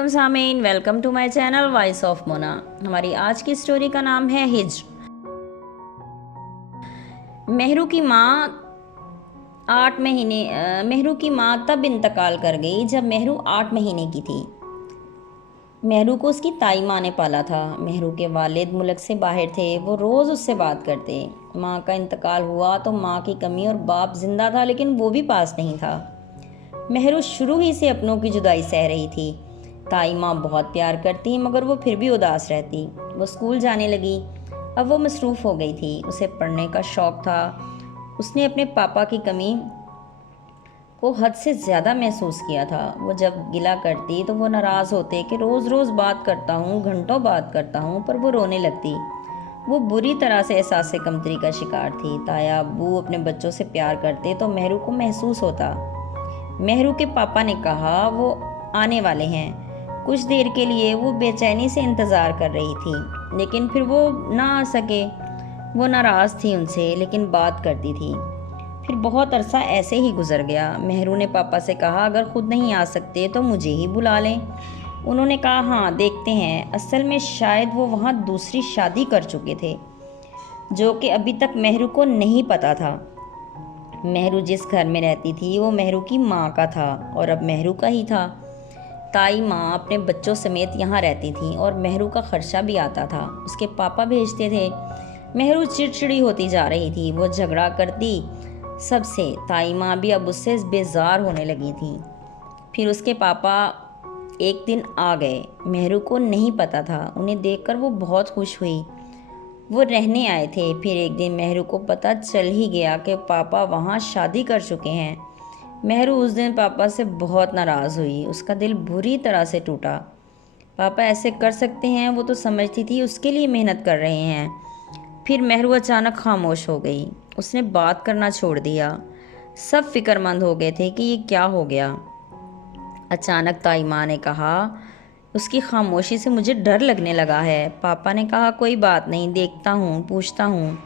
वालेकुम सामीन, welcome to my channel voice of Mona. हमारी आज की स्टोरी का नाम है हिज्र। मेहरू की माँ मेहरू की माँ तब इंतकाल कर गई जब मेहरू 8 महीने की थी। मेहरू को उसकी ताई माँ ने पाला था। मेहरू के वालिद मुल्क से बाहर थे, वो रोज़ उससे बात करते। माँ का इंतकाल हुआ तो माँ की कमी और बाप जिंदा था, लेकिन वो भी पास नहीं था। मेहरू शुरू ही से अपनों की जुदाई सह रही थी। ताई माँ बहुत प्यार करती, मगर वो फिर भी उदास रहती। वो स्कूल जाने लगी। अब वो मसरूफ़ हो गई थी, उसे पढ़ने का शौक़ था। उसने अपने पापा की कमी को हद से ज़्यादा महसूस किया था। वो जब गिला करती तो वो नाराज़ होते कि रोज़ रोज़ बात करता हूँ, घंटों बात करता हूँ, पर वो रोने लगती। वो बुरी तरह से एहसास कमतरी का शिकार थी। ताया अब्बू अपने बच्चों से प्यार करते तो मेहरू को महसूस होता। मेहरू के पापा ने कहा वो आने वाले हैं। कुछ देर के लिए वो बेचैनी से इंतज़ार कर रही थी, लेकिन फिर वो ना आ सके। वो नाराज़ थी उनसे, लेकिन बात करती थी। फिर बहुत अरसा ऐसे ही गुजर गया। मेहरू ने पापा से कहा अगर खुद नहीं आ सकते तो मुझे ही बुला लें। उन्होंने कहा हाँ देखते हैं। असल में शायद वो वहाँ दूसरी शादी कर चुके थे, जो कि अभी तक मेहरू को नहीं पता था। मेहरू जिस घर में रहती थी वो मेहरू की माँ का था और अब मेहरू का ही था। ताई माँ अपने बच्चों समेत यहाँ रहती थी और मेहरू का खर्चा भी आता था, उसके पापा भेजते थे। मेहरू चिड़चिड़ी होती जा रही थी, वो झगड़ा करती सबसे। ताई माँ भी अब उससे बेजार होने लगी थी। फिर उसके पापा एक दिन आ गए। मेहरू को नहीं पता था। उन्हें देखकर वो बहुत खुश हुई। वो रहने आए थे। फिर एक दिन मेहरू को पता चल ही गया कि पापा वहाँ शादी कर चुके हैं। मेहरू उस दिन पापा से बहुत नाराज़ हुई। उसका दिल बुरी तरह से टूटा। पापा ऐसे कर सकते हैं, वो तो समझती थी उसके लिए मेहनत कर रहे हैं। फिर मेहरू अचानक खामोश हो गई। उसने बात करना छोड़ दिया। सब फिक्रमंद हो गए थे कि ये क्या हो गया। अचानक ताई माँ ने कहा उसकी खामोशी से मुझे डर लगने लगा है। पापा ने कहा कोई बात नहीं, देखता हूँ, पूछता हूँ।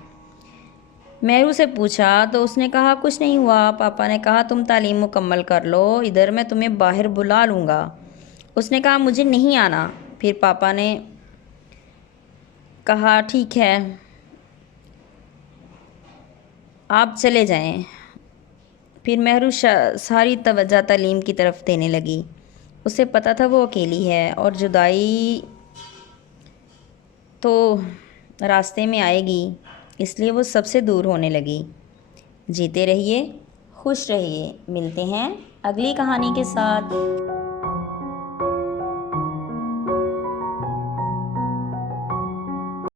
मेहरू से पूछा तो उसने कहा कुछ नहीं हुआ। पापा ने कहा तुम तालीम मुकम्मल कर लो, इधर मैं तुम्हें बाहर बुला लूँगा। उसने कहा मुझे नहीं आना। फिर पापा ने कहा ठीक है, आप चले जाएं। फिर मेहरू सारी तवज्जो तालीम की तरफ देने लगी। उसे पता था वो अकेली है और जुदाई तो रास्ते में आएगी, इसलिए वो सबसे दूर होने लगी। जीते रहिए, खुश रहिए। मिलते हैं अगली कहानी के साथ।